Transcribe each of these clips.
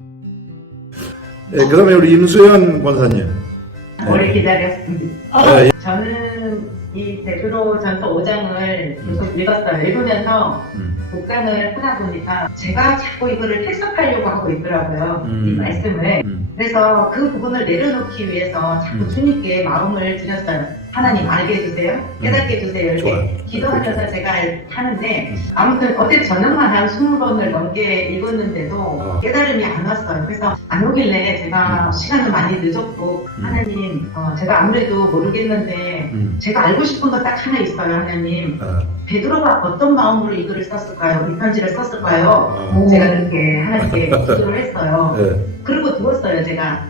네, 그러면 우리 임수연 권사님. 오래 기다렸습니다. 네. 저는 이 베드로 전서 5장을 계속 읽었어요. 읽으면서 묵상을 하다 보니까 제가 자꾸 이거를 해석하려고 하고 있더라고요. 이 말씀을. 그래서 그 부분을 내려놓기 위해서 자꾸 주님께 마음을 드렸어요. 하나님 알게 해주세요. 깨닫게 해주세요. 이렇게 좋아요. 기도하면서 제가 하는데 아무튼 어제 저녁만 한 20번을 넘게 읽었는데도 깨달음이 안 왔어요. 그래서 안 오길래 제가 시간도 많이 늦었고 하나님 제가 아무래도 모르겠는데 제가 알고 싶은 거 딱 하나 있어요. 하나님 베드로가 어떤 마음으로 이 글을 썼을까요? 이 편지를 썼을까요? 제가 그렇게 하나님께 기도를 했어요. 네. 그리고 들었어요. 제가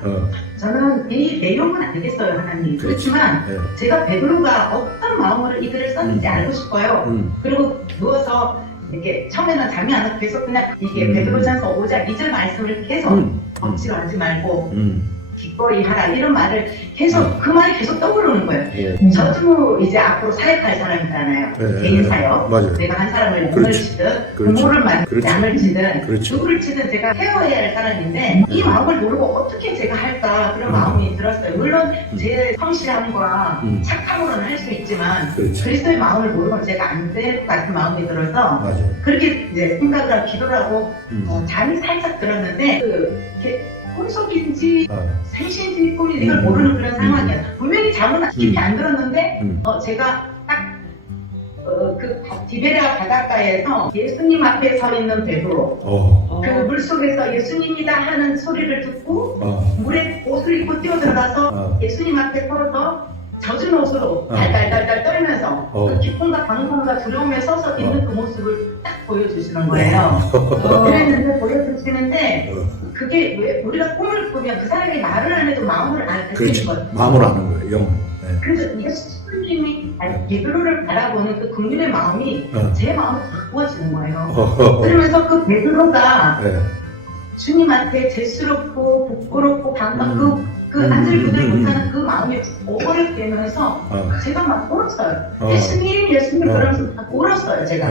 저는 이 내용은 알겠어요. 하나님. 그렇지만 네. 제가 베드로가 어떤 마음으로 이 글을 썼는지 알고 싶어요. 그리고 누워서 이렇게 처음에는 잠이 안 와서 계속 그냥 이게 베드로전서 5장 2절 말씀을 계속 억지로 하지 말고 기꺼이 하라 이런 말을 계속 그 말이 계속 떠오르는 거예요. 저도 이제 앞으로 사역할 사람이잖아요. 네. 개인 사역. 맞아요. 내가 한 사람을 양을 그렇지. 치든 그렇지. 부모를 만든 그렇지. 양을 치든 그렇지. 누구를 치든 제가 헤어야 할 사람인데 이 마음을 모르고 어떻게 제가 할까 그런 마음이 들었어요. 물론 제 성실함과 착함으로는 할 수 있지만 그렇지. 그리스도의 마음을 모르면 제가 안 될 것 같은 마음이 들어서 맞아요. 그렇게 이제 생각을 하고 기도를 하고 잠이 살짝 들었는데 이렇게 꿈속인지 생신인지 꿈인지 이걸 모르는 그런 상황이야. 분명히 잠은 깊이 안 들었는데 제가 딱 그 디베랴 바닷가에서 예수님 앞에 서 있는 베드로 그 물속에서 예수님이다 하는 소리를 듣고 물에 옷을 입고 뛰어 들어가서 예수님 앞에 서서 젖은 옷으로 달달달달 떨면서 그 기쁨과 방송과 두려움에 서서 있는 그 모습을 딱 보여주시는 거예요. 그랬는데 보여주시는데 그게 왜 우리가 꿈을 꾸면 그 사람이 말을 안 해도 마음을 알 수 그렇지. 있는 거예요. 마음으로 하는 거예요. 영으로. 네. 그래서 이게 스님이 베드로를 바라보는 그 국민의 마음이 제 마음을 바꾸어지는 거예요. 그러면서 그 베드로가 주님한테 죄스럽고 부끄럽고 방방 그 안절부절 못하는 그 마음이 오버랩되면서 제가 막 울었어요. 예수님 그러면서 막 울었어요. 제가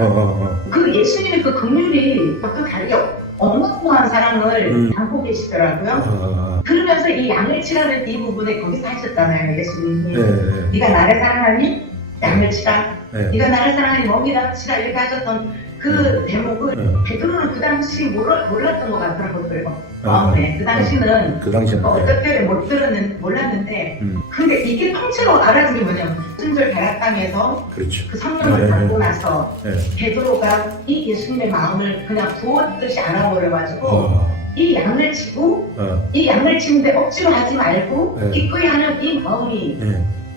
그 예수님의 그 긍휼이 그 다르게 어마어마한 사랑을 담고 계시더라고요. 그러면서 이 양을 치라는 이 부분에 거기서 하셨잖아요. 예수님이 네가 나를 사랑하니 양을 치라. 네가 나를 사랑하니 먹이라 치라 이렇게 하셨던 그 대목을 베드로는 그 당시 몰랐던 것 같더라고요. 네, 그 당시는 어떻게 몰랐는데 근데 이게 통째로 알아진 게 뭐냐면 순절 대학당에서 그렇죠. 그 성령을 받고 나서 베드로가 이 예수님의 마음을 그냥 부었듯이 알아버려가지고 이 양을 치고 이 양을 치는데 억지로 하지 말고 기꺼이 하는 이 마음이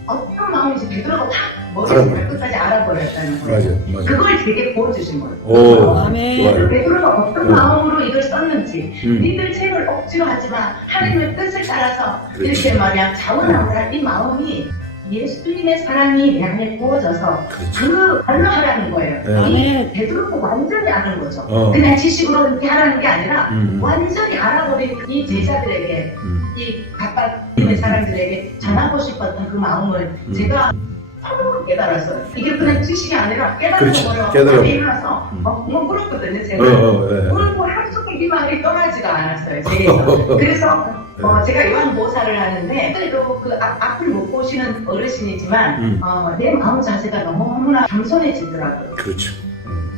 어떤 마음인지 베드로가 확 머리에서 발끝까지 알아버렸다는 거예요. 맞아요. 그걸 되게 보여주신 거예요. 좋아요. 베드로가 어떤 마음으로 이걸 썼는지 니들 책을 억지로 하지만 하나님의 뜻을 따라서 이렇게 말이야 자원하고 이 마음이 예수님의 사랑이 내 안에 부어져서 그 반응하라는 거예요. 이 베드로가 완전히 아는 거죠. 그냥 지식으로 이렇게 하라는 게 아니라 완전히 알아버린 이 제자들에게 이 각각 있는 사람들에게 전하고 싶었던 그 마음을 제가 처음으로 깨달았어요. 이게 그냥 지식이 아니라 깨달은 거예요. 일어나서 뭐 그렇거든요. 제가 울고 한숨에 이 말이 떠나지가 않았어요. 그래서 제가 요한보살을 하는데 그래도 그 앞을 못 보시는 어르신이지만 내 마음 자세가 너무나 겸손해지더라고요. 그렇죠.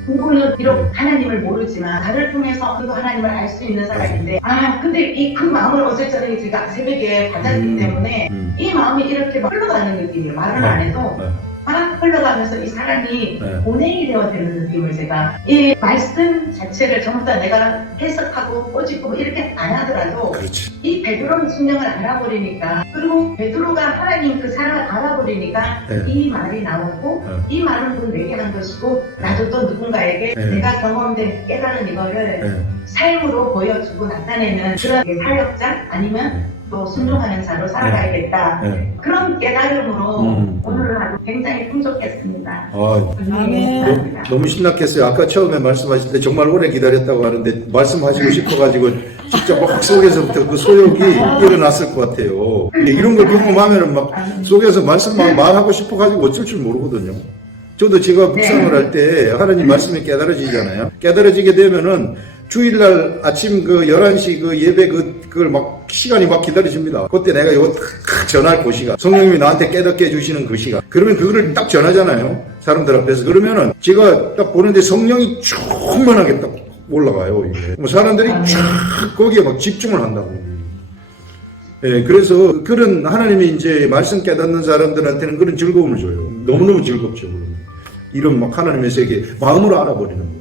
그분은 비록 하나님을 모르지만 나를 통해서 그도 하나님을 알 수 있는 사람인데 근데 그 마음을 어제 저녁에 제가 새벽에 받았기 때문에 이 마음이 이렇게 막 흘러가는 느낌이에요. 말을 안 해도 막 흘러가면서 이 사람이 본행이 되어지는 느낌을 제가 이 말씀 자체를 전부 다 내가 해석하고 꼬집고 이렇게 안 하더라도 이 베드로의 심령을 알아버리니까 그리고 베드로가 하나님 그 사랑을 알아버리니까 이 말이 나오고 이 말은 곧 내게 한 것이고 나도 또 누군가에게 내가 경험된 깨달은 이거를 삶으로 보여주고 나타내는 그런 사역자 아니면 또 순종하는 자로 살아가야겠다. 그런 깨달음으로 오늘 하루 굉장히 풍족했습니다. 너무 신났겠어요. 아까 처음에 말씀하실 때 정말 오래 기다렸다고 하는데 말씀하시고 싶어가지고 진짜 막 속에서부터 그 소욕이 일어났을 것 같아요. 이런 걸 경험하면은 막 속에서 말하고 싶어가지고 어쩔 줄 모르거든요. 저도 제가 묵상을 할 때 하나님 말씀이 깨달아지잖아요. 깨달아지게 되면은 주일날 아침 그 11시 그 예배 그걸 막 시간이 막 기다려집니다. 그때 내가 이거 딱 전할 그 시간. 성령님이 나한테 깨닫게 해주시는 그 시간. 그러면 그거를 딱 전하잖아요. 사람들 앞에서. 그러면은 제가 딱 보는데 성령이 충만하게 딱 올라가요. 이게. 뭐 사람들이 쫙 거기에 막 집중을 한다고. 예, 그래서 그런 하나님이 이제 말씀 깨닫는 사람들한테는 그런 즐거움을 줘요. 너무너무 즐겁죠. 그러면. 이런 막 하나님의 세계 마음으로 알아버리는 거거든요.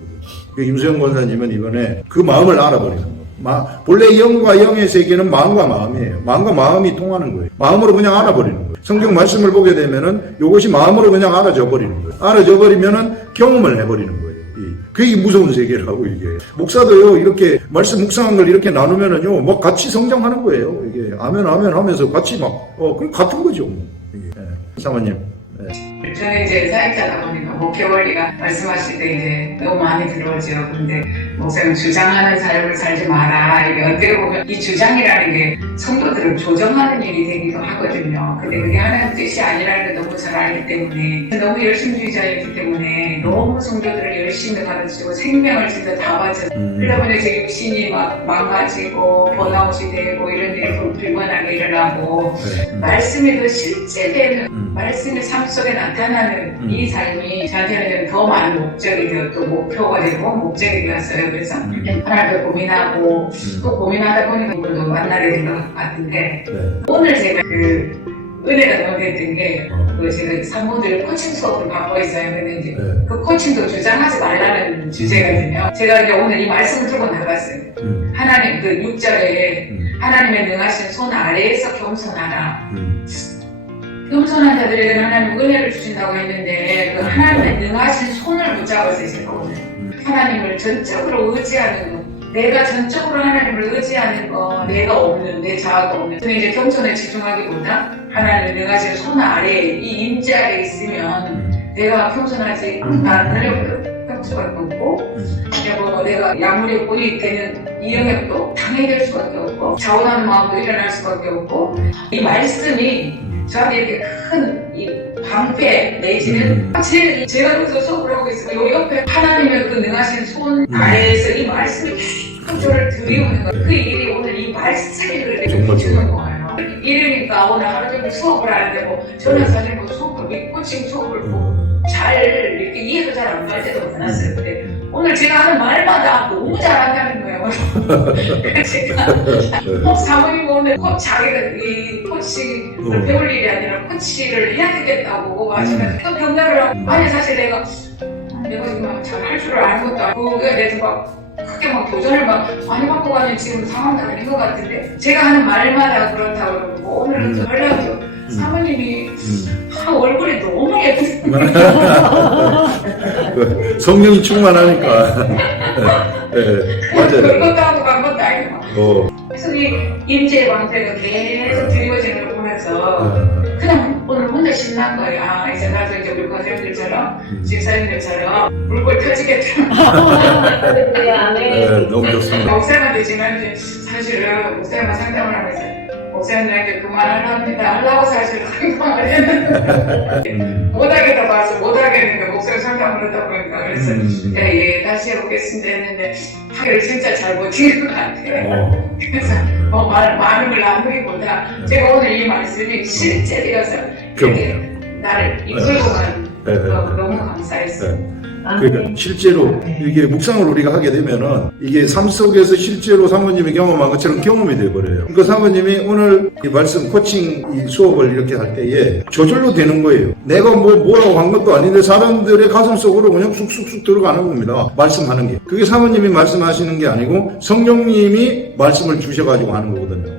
임수영 권사님은 이번에 그 마음을 알아버리는 거예요. 본래 영과 영의 세계는 마음과 마음이에요. 마음과 마음이 통하는 거예요. 마음으로 그냥 알아버리는 거예요. 성경 말씀을 보게 되면은 이것이 마음으로 그냥 알아져 버리는 거예요. 알아져 버리면은 경험을 해버리는 거예요. 그게 무서운 세계라고 이게. 목사도요 이렇게 말씀 묵상한 걸 이렇게 나누면은요 뭐 같이 성장하는 거예요. 이게 아멘 아멘 하면서 같이 막 그럼 같은 거죠. 뭐. 이게. 사모님. 저는 이제 사역자다 보니까 목회원리가 말씀하실 때 이제 너무 많이 들어오죠. 근데 목사님 주장하는 삶을 살지 마라. 이게 어떻게 보면 이 주장이라는 게 성도들을 조정하는 일이 되기도 하거든요. 근데 그게 하나님 뜻이 아니라는 걸 너무 잘 알기 때문에 너무 열심주의자이기 때문에 너무 성도들을 열심히 가르치고 생명을 진짜 다 바쳐. 그러다 보니 제 육신이 막 망가지고 번아웃이 되고 이런 일이 불편하게 일어나고 말씀이 더 실제되는 말씀의 삶 속에 나타나는 이 삶이 저한테는 더 많은 목적이 되어 또 목표가 되고 목적이 되었어요. 그래서 하나님을 고민하고 또 고민하다 보니까 이걸로 만나게 된 것 같은데 오늘 제가 그 은혜가 너무 됐던 게 제가 사모들 코칭 수업을 받고 있어요. 근데 이제 그 코칭도 주장하지 말라는 주제거든요. 제가 이제 오늘 이 말씀을 들고 나갔어요. 하나님 그 6절에 하나님의 능하신 손 아래에서 겸손하라. 겸손한 자들에게 하나님 은혜를 주신다고 했는데 그 하나님의 능하신 손을 붙잡았어요. 제가 오늘 하나님을 전적으로 의지하는 거, 내가 전적으로 하나님을 의지하는 거, 내가 없는 내 자아가 없는. 저는 이제 겸손에 집중하기보다 하나님의 능하신 손 아래 이 임재 아래 있으면 내가 겸손하지 않으려고 수밖에 없고, 뭐 내가 약물에 고입되는 이 영역도 당해될 수밖에 없고, 자원하는 마음도 일어날 수밖에 없고, 이 말씀이 저한테 이렇게 큰 이 방패 내지는 제가 여기서 수업을 하고 있으면 요 옆에 하나님의 그 능하신 손 아래에서 이 말씀이 계속 저를 들이우는 거예요. 그 일이 오늘 이 말씀이 그렇게 주는 거예요. 이러니까 오늘 하루 종일 수업을 하는데 뭐 저는 사실 뭐 수업을 코칭 수업을 잘 이렇게 이해가 잘 안 갈 때도 많았어요. 근데 오늘 제가 하는 말마다 너무 잘한다는 거예요. 제가 사모님 오늘 자기가 이 코치 배울 일이 아니라 코치를 해야 되겠다고 하시면 또 경험을 하고 아니 사실 내가 지금 잘 할 줄을 아는 것도 아니고 그게 내가 막 크게 막 도전을 막 많이 받고 가는 지금 상황도 아닌 것 같은데 제가 하는 말마다 그렇다고 그러고 오늘은 또 연락이 사모님이 얼굴이 너무 예쁘세요. 성령이 충만하니까. 맞아요. 그것도 하고 간 것도 아니고. 그래서 이 임재의 방패가 계속 드리워지는 걸 보면서 그냥 오늘 혼자 신난 거예요. 아, 이제 나도 이제 우리 과장님들처럼 집사님들처럼 물골 터지겠다. 너무 좋습니다. 목사님한테 지난주에 사실은 목사님과 상담을 하면서 목사님들에게 그만합니다 하려고 사실 상담을 했는데 못하겠다 봐서 못하겠는데 목사님 상담을 하다 보니까 그래서 예 다시 해보겠습니다 했는데 하기를 진짜 잘 버티는 것 같아요. 그래서 뭐 많은 걸 나누기보다 제가 오늘 이 말씀이 실제 되어서 이렇게 나를 이끌고 간 너무 감사했어요. 그러니까 실제로 이게 묵상을 우리가 하게 되면은 이게 삶 속에서 실제로 사모님이 경험한 것처럼 경험이 돼버려요. 그러니까 사모님이 오늘 이 말씀 코칭 이 수업을 이렇게 할 때에 저절로 되는 거예요. 내가 뭐라고 한 것도 아닌데 사람들의 가슴 속으로 그냥 쑥쑥쑥 들어가는 겁니다. 말씀하는 게. 그게 사모님이 말씀하시는 게 아니고 성령님이 말씀을 주셔가지고 하는 거거든요.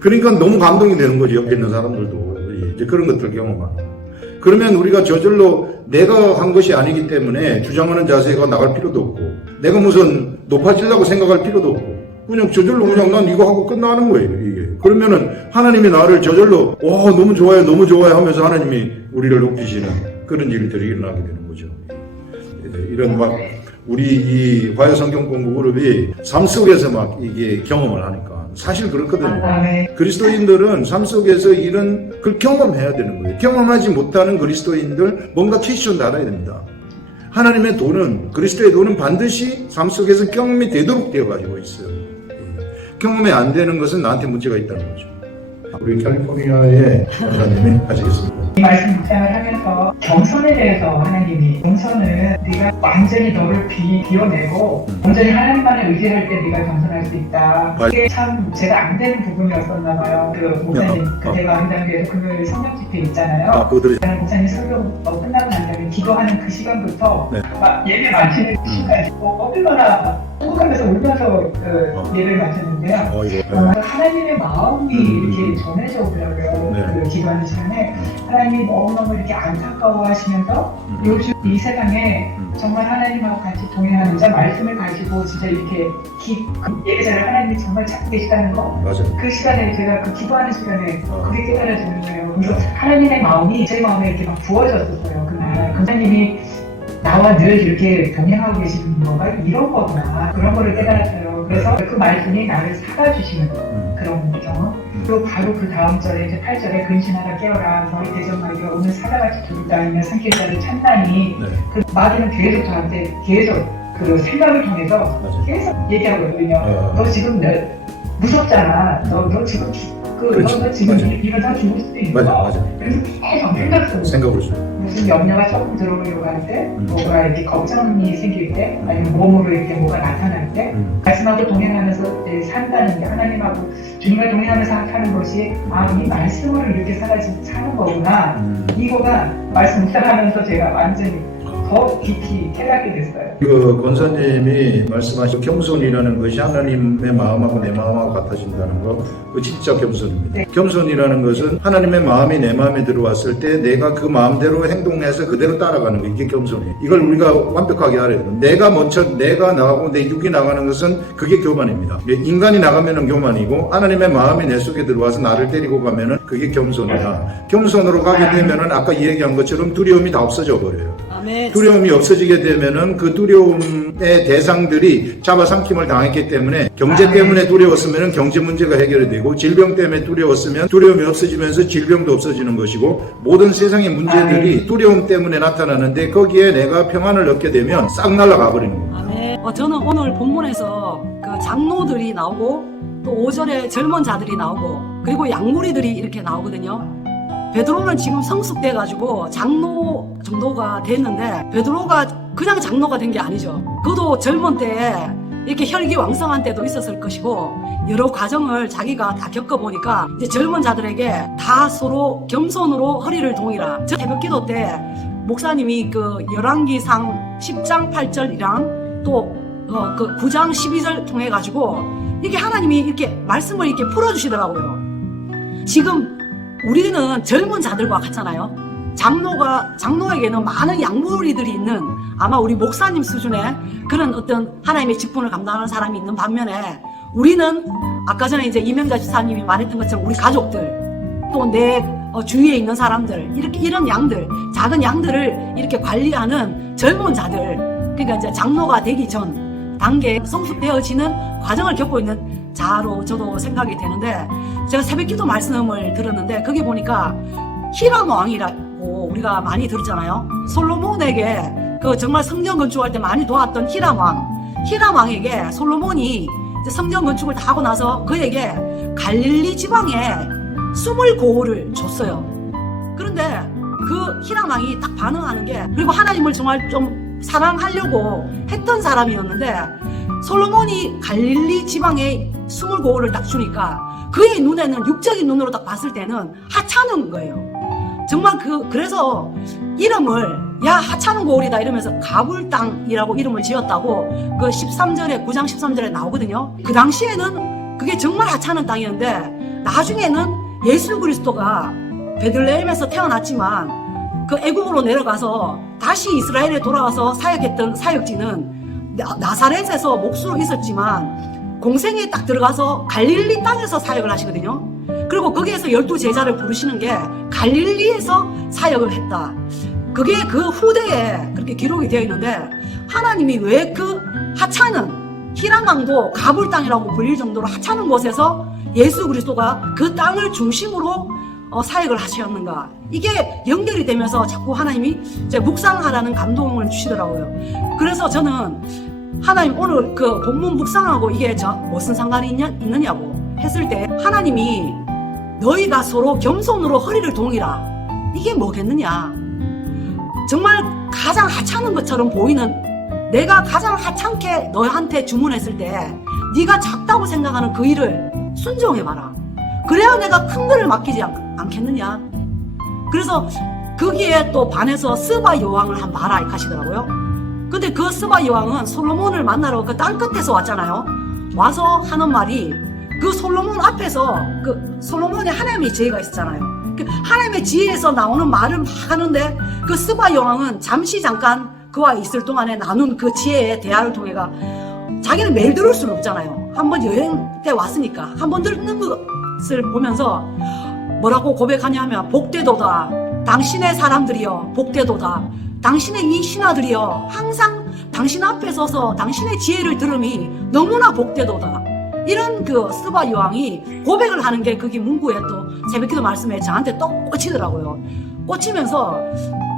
그러니까 너무 감동이 되는 거죠. 옆에 있는 사람들도 이제 그런 것들 경험하는. 그러면 우리가 저절로 내가 한 것이 아니기 때문에 주장하는 자세가 나갈 필요도 없고 내가 무슨 높아지려고 생각할 필요도 없고 그냥 저절로 그냥 난 이거 하고 끝나는 거예요. 이게. 그러면은 하나님이 나를 저절로 너무 좋아요 너무 좋아요 하면서 하나님이 우리를 높이시는 그런 일들이 일어나게 되는 거죠. 이런 막 우리 이 화요성경 공부 그룹이 삶 속에서 막 이게 경험을 하니까 사실 그렇거든요. 그리스도인들은 삶 속에서 이런 걸 경험해야 되는 거예요. 경험하지 못하는 그리스도인들 뭔가 캐시션 달아야 됩니다. 하나님의 도는, 그리스도의 도는 반드시 삶 속에서 경험이 되도록 되어 가지고 있어요. 경험이 안 되는 것은 나한테 문제가 있다는 거죠. 우리 캘리포니아의 하나님이 하시겠습니다. 이 말씀 묵상을 하면서 겸손에 대해서 하나님이 겸손은 네가 완전히 너를 비워내고 완전히 하나님만을 의지할 때 네가 겸손할 수 있다. 이게 참 제가 안 되는 부분이었었나 봐요. 그 목사님 그때가 한당교에서 금요일 성령 집회 있잖아요. 그들이 목사님 설교 끝나고 난 다음에 기도하는 그 시간부터 네. 막 예배 마치는 시간 얼마나 행복하면서 울면서 예배를 마쳤는데요. 하나님의 마음이 이렇게 전해져 오더라고요. 네. 그 기도하는 시간에 하나님이 너무너무 이렇게 안타까워하시면서 요즘 이 세상에 정말 하나님하고 같이 동행하는 자 말씀을 가지고 진짜 이렇게 예배자를 하나님이 정말 찾고 계시다는 거. 맞아요. 그 시간에 제가 그 기도하는 시간에 그게 깨달아지는 거예요. 그래서 하나님의 마음이 제 마음에 이렇게 막 부어졌었어요. 그날 하나님이 나와 늘 이렇게 동행하고 계시는 거가 이런 거구나. 그런 거를 깨달았어요. 그래서 그 말씀이 나를 사가주시는 그런 거죠. 그리고 바로 그 다음 절에 이제 8절에 근신하라 깨어라 너희 대적마귀가 오늘 사자같이 두렵다 아니면 삼킬자를 찾나니 네. 그 마귀는 계속 저한테 계속 그 생각을 통해서 맞아요. 계속 얘기하거든요. 너 지금 무섭잖아. 너 지금 너 지금 이러다 죽을 수도 있고. 맞아. 그래서 계속 생각을 줘. 무슨 염려가 조금 들어오려고 할 때, 뭐가 이렇게 걱정이 생길 때, 아니면 몸으로 이렇게 뭐가 나타날 때, 말씀하고 동행하면서 산다는 게 하나님하고 주님과 동행하면서 하는 것이 이 말씀으로 이렇게 사는 거구나. 이거가 말씀 묵상하면서 제가 완전히 더 깊이 깨닫게 됐어요. 그 권사님이 말씀하신 겸손이라는 것이 하나님의 마음하고 내 마음하고 같아진다는 거, 그 진짜 겸손입니다. 네. 겸손이라는 것은 하나님의 마음이 내 마음에 들어왔을 때 내가 그 마음대로 행동해서 그대로 따라가는 거, 이게 겸손이에요. 이걸 우리가 완벽하게 알아야 돼요. 내가 나가고 내 육이 나가는 것은 그게 교만입니다. 인간이 나가면은 교만이고 하나님의 마음이 내 속에 들어와서 나를 때리고 가면은 그게 겸손이다. 겸손으로 가게 되면은 아까 얘기한 것처럼 두려움이 다 없어져 버려요. 두려움이 없어지게 되면은 그 두려움의 대상들이 잡아삼킴을 당했기 때문에 경제 때문에 두려웠으면 경제 문제가 해결이 되고 질병 때문에 두려웠으면 두려움이 없어지면서 질병도 없어지는 것이고 모든 세상의 문제들이 두려움 때문에 나타나는데 거기에 내가 평안을 얻게 되면 싹 날아가 버리는 겁니다. 저는 오늘 본문에서 그 장로들이 나오고 또 5절에 젊은 자들이 나오고 그리고 양무리들이 이렇게 나오거든요. 베드로는 지금 성숙돼가지고 장로 정도가 됐는데 베드로가 그냥 장로가 된 게 아니죠. 그도 젊은 때에 이렇게 혈기왕성한 때도 있었을 것이고 여러 과정을 자기가 다 겪어보니까 이제 젊은 자들에게 다 서로 겸손으로 허리를 동이라. 저 새벽기도 때 목사님이 그 열왕기상 10장 8절이랑 또 그 9장 12절 통해가지고 이게 하나님이 이렇게 말씀을 이렇게 풀어주시더라고요. 지금 우리는 젊은 자들과 같잖아요. 장로에게는 많은 양무리들이 있는 아마 우리 목사님 수준의 그런 어떤 하나님의 직분을 감당하는 사람이 있는 반면에 우리는 아까 전에 이제 이명자 지사님이 말했던 것처럼 우리 가족들 또 내 주위에 있는 사람들 이렇게 이런 양들 작은 양들을 이렇게 관리하는 젊은 자들 그러니까 이제 장로가 되기 전 단계에 성숙되어지는 과정을 겪고 있는 자로 저도 생각이 되는데 제가 새벽기도 말씀을 들었는데 거기 보니까 히람 왕이라고 우리가 많이 들었잖아요. 솔로몬에게 그 정말 성전 건축할 때 많이 도왔던 히람 왕에게 솔로몬이 이제 성전 건축을 다 하고 나서 그에게 갈릴리 지방에 20고을을 줬어요. 그런데 그 히람 왕이 딱 반응하는 게 그리고 하나님을 정말 좀 사랑하려고 했던 사람이었는데 솔로몬이 갈릴리 지방에 20고을을 딱 주니까 그의 눈에는 육적인 눈으로 딱 봤을 때는 하찮은 거예요. 정말 그래서 이름을 하찮은 고을이다 이러면서 가불 땅이라고 이름을 지었다고 그 13절에 9장 13절에 나오거든요. 그 당시에는 그게 정말 하찮은 땅이었는데 나중에는 예수 그리스도가 베들레헴에서 태어났지만 그 애국으로 내려가서 다시 이스라엘에 돌아와서 사역했던 사역지는 나사렛에서 목수로 있었지만 공생에 딱 들어가서 갈릴리 땅에서 사역을 하시거든요. 그리고 거기에서 12제자를 부르시는 게 갈릴리에서 사역을 했다. 그게 그 후대에 그렇게 기록이 되어 있는데 하나님이 왜 그 하찮은 히람왕도 가불 땅이라고 불릴 정도로 하찮은 곳에서 예수 그리스도가 그 땅을 중심으로 사역을 하셨는가. 이게 연결이 되면서 자꾸 하나님이 이제 묵상하라는 감동을 주시더라고요. 그래서 저는 하나님 오늘 그 본문 묵상하고 이게 무슨 상관이 있느냐고 했을 때 하나님이 너희가 서로 겸손으로 허리를 동이라. 이게 뭐겠느냐. 정말 가장 하찮은 것처럼 보이는, 내가 가장 하찮게 너한테 주문했을 때 네가 작다고 생각하는 그 일을 순종해봐라. 그래야 내가 큰 거를 맡기지 않겠느냐. 그래서 거기에 또 반해서 스바 여왕을 한번 봐라 이렇게 하시더라고요. 근데 그 스바 여왕은 솔로몬을 만나러 그 땅끝에서 왔잖아요. 와서 하는 말이, 그 솔로몬 앞에서 그 솔로몬의 하나님의 지혜가 있었잖아요. 그 하나님의 지혜에서 나오는 말을 막 하는데 그 스바 여왕은 잠깐 그와 있을 동안에 나눈 그 지혜의 대화를 통해가 자기는 매일 들을 수는 없잖아요. 한번 여행 때 왔으니까 한번 듣는 것을 보면서 뭐라고 고백하냐 하면, 복되도다 당신의 사람들이여, 복되도다 당신의 이 신하들이여, 항상 당신 앞에 서서 당신의 지혜를 들음이 너무나 복되도다. 이런 그 스바 여왕이 고백을 하는 게 그게 문구에 또 새벽기도 말씀에 저한테 또 꽂히더라고요. 꽂히면서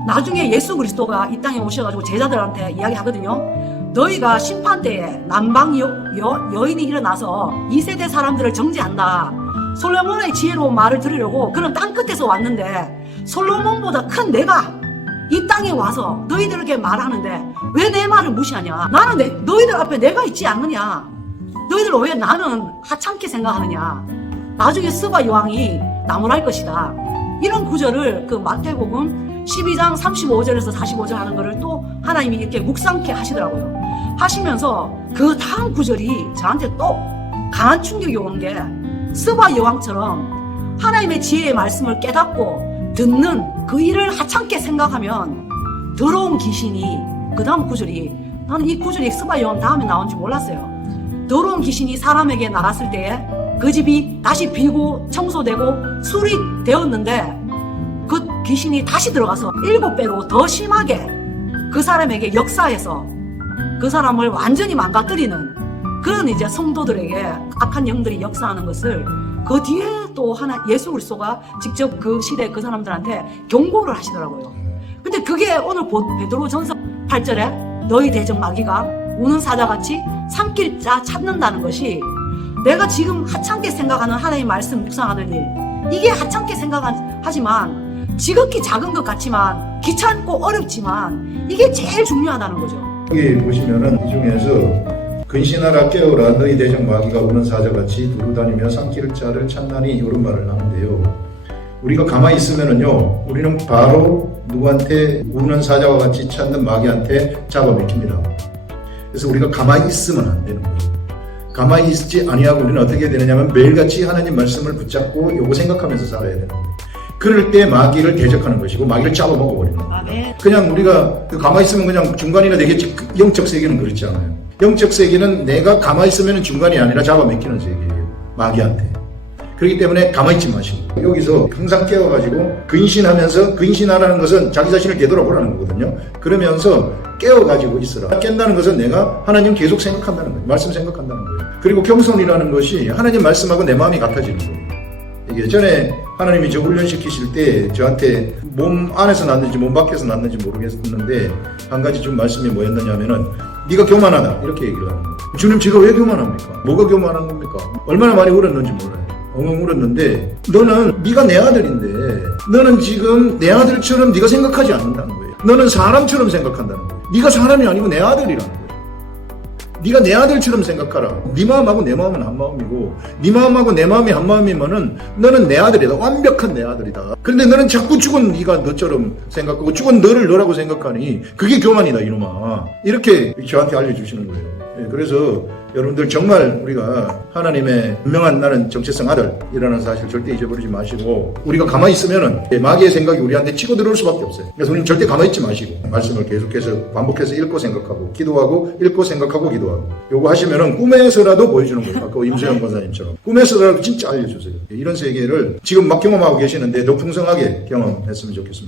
나중에 예수 그리스도가 이 땅에 오셔가지고 제자들한테 이야기하거든요. 너희가 심판때에 남방 여인이 일어나서 2세대 사람들을 정죄한다. 솔로몬의 지혜로운 말을 들으려고 그런 땅끝에서 왔는데 솔로몬보다 큰 내가 이 땅에 와서 너희들에게 말하는데 왜 내 말을 무시하냐. 나는 너희들 앞에 내가 있지 않느냐. 너희들 왜 나는 하찮게 생각하느냐. 나중에 스바 여왕이 나무랄 것이다. 이런 구절을 그 마태복음 12장 35절에서 45절 하는 거를 또 하나님이 이렇게 묵상케 하시더라고요. 하시면서 그 다음 구절이 저한테 또 강한 충격이 오는 게, 스바 여왕처럼 하나님의 지혜의 말씀을 깨닫고 듣는 그 일을 하찮게 생각하면 더러운 귀신이, 그 다음 구절이, 나는 이 구절이 스바 여왕 다음에 나온 줄 몰랐어요. 더러운 귀신이 사람에게 날았을 때에 그 집이 다시 비고 청소되고 수리되었는데 그 귀신이 다시 들어가서 7배로 더 심하게 그 사람에게 역사해서 그 사람을 완전히 망가뜨리는 그런 이제 성도들에게 악한 영들이 역사하는 것을 그 뒤에 또 하나 예수 그리스도가 직접 그 시대 그 사람들한테 경고를 하시더라고요. 근데 그게 오늘 베드로전서 8절에 너희 대적 마귀가 우는 사자같이 삼킬 자 찾는다는 것이, 내가 지금 하찮게 생각하는 하나님의 말씀 묵상하는 일, 이게 하찮게 생각하지만 지극히 작은 것 같지만 귀찮고 어렵지만 이게 제일 중요하다는 거죠. 여기 보시면은 이 중에서 근신하라 깨어라 너희 대적 마귀가 우는 사자같이 두루다니며 삼킬 자를 찾나니 이런 말을 하는데요. 우리가 가만히 있으면은요, 우리는 바로 누구한테 우는 사자와 같이 찾는 마귀한테 잡아먹힙니다. 그래서 우리가 가만히 있으면 안 되는 거예요. 가만히 있지 아니하고 우리는 어떻게 되느냐면 매일같이 하나님 말씀을 붙잡고 요거 생각하면서 살아야 되는 거예요. 그럴 때 마귀를 대적하는 것이고 마귀를 잡아먹어버리는 거예요. 그냥 우리가 가만히 있으면 그냥 중간이나 되겠지. 영적 세계는 그렇지 않아요. 영적 세계는 내가 가만히 있으면 중간이 아니라 잡아먹히는 세계예요. 마귀한테. 그렇기 때문에 가만히 있지 마시고 여기서 항상 깨워가지고 근신하면서, 근신하라는 것은 자기 자신을 되돌아보라는 거거든요. 그러면서 깨워가지고 있으라. 깬다는 것은 내가 하나님 계속 생각한다는 거예요. 말씀 생각한다는 거예요. 그리고 겸손이라는 것이 하나님 말씀하고 내 마음이 같아지는 거예요. 이게 전에 하나님이 저 훈련시키실 때 저한테 몸 안에서 났는지 몸 밖에서 났는지 모르겠는데 한 가지 좀 말씀이 뭐였느냐 하면은 네가 교만하다 이렇게 얘기를 하는 거예요. 주님 제가 왜 교만합니까? 뭐가 교만한 겁니까? 얼마나 많이 울었는지 몰라요. 엉엉 울었는데 네가 내 아들인데 너는 지금 내 아들처럼 네가 생각하지 않는다는 거예요. 너는 사람처럼 생각한다는 거예요. 네가 사람이 아니고 내 아들이라는 거예요. 네가 내 아들처럼 생각하라. 네 마음하고 내 마음은 한 마음이고 네 마음하고 내 마음이 한 마음이면은 너는 내 아들이다. 완벽한 내 아들이다. 그런데 너는 자꾸 죽은 네가 너처럼 생각하고 죽은 너를 너라고 생각하니 그게 교만이다 이놈아. 이렇게 저한테 알려주시는 거예요. 그래서 여러분들 정말 우리가 하나님의 분명한 나는 정체성 아들이라는 사실 절대 잊어버리지 마시고 우리가 가만히 있으면은 마귀의 생각이 우리한테 치고 들어올 수밖에 없어요. 그래서 우리는 절대 가만히 있지 마시고 말씀을 계속해서 반복해서 읽고 생각하고 기도하고 읽고 생각하고 기도하고 요거 하시면은 꿈에서라도 보여주는 거예요. 아까 임수영 권사님처럼 꿈에서라도 진짜 알려주세요. 이런 세계를 지금 막 경험하고 계시는데 더 풍성하게 경험했으면 좋겠습니다.